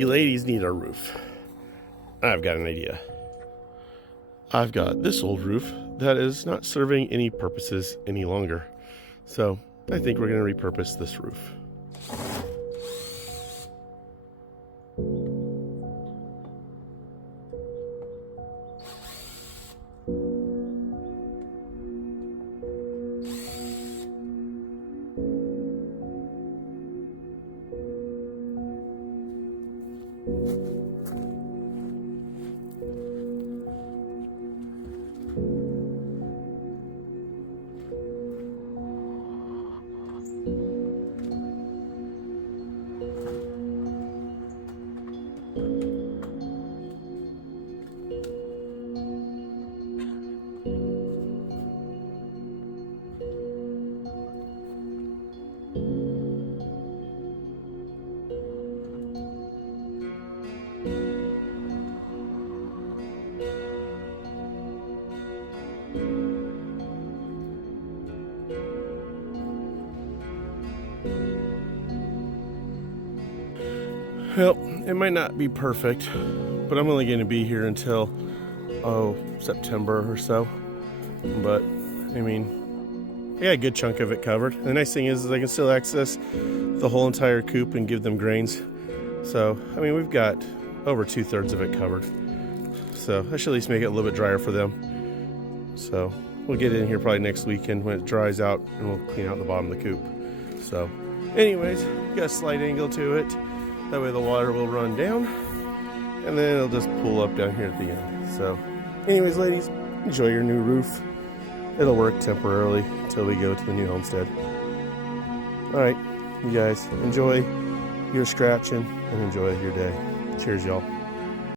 You ladies need a roof. I've got an idea. I've got this old roof that is not serving any purposes any longer. So I think we're going to repurpose this roof. Well, it might not be perfect, but I'm only going to be here until, September or so. But, I mean, I got a good chunk of it covered. The nice thing is I can still access the whole entire coop and give them grains. So, I mean, we've got over 2/3 of it covered. So, that should at least make it a little bit drier for them. So, we'll get in here probably next weekend when it dries out, and we'll clean out the bottom of the coop. So, anyways, got a slight angle to it. That way the water will run down, and then it'll just pull up down here at the end. So, anyways, ladies, enjoy your new roof. It'll work temporarily until we go to the new homestead. All right, you guys, enjoy your scratching and enjoy your day. Cheers, y'all.